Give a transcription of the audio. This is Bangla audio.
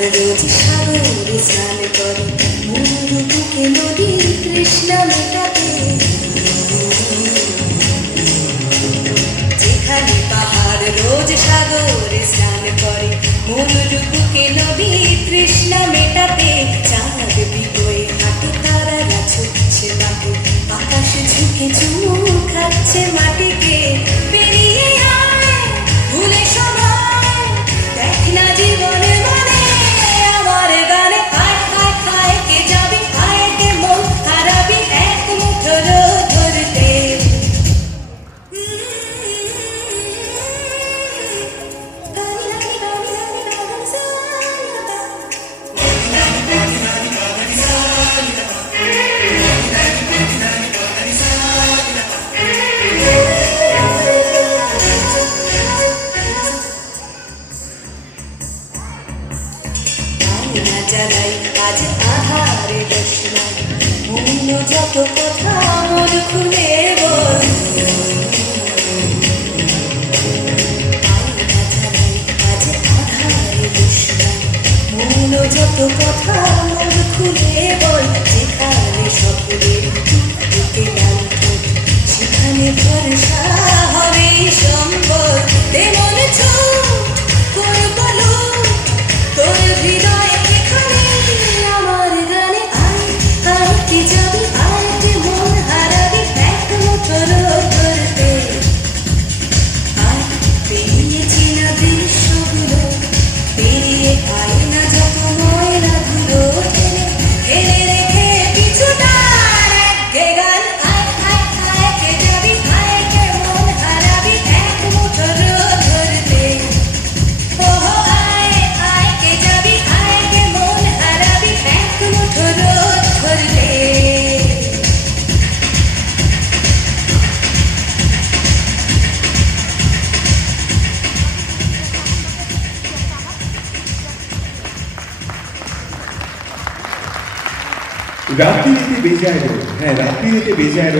আমার রোজ সাগরে স্নান করে মূল বুকে নদীর কৃষ্ণা মেটাতে মেটাতে চাঁদ বিগোয় হাতে তারা গাছে সেবাতে আকাশ ঝুঁকে চুমু খাচ্ছে মা না জ্বালাই আজ আধারে বসলাই খুলে যেখানে সেখানে ভরসা रात्रि रीति भेजा है हाँ, है रात्रि रीति भेजा है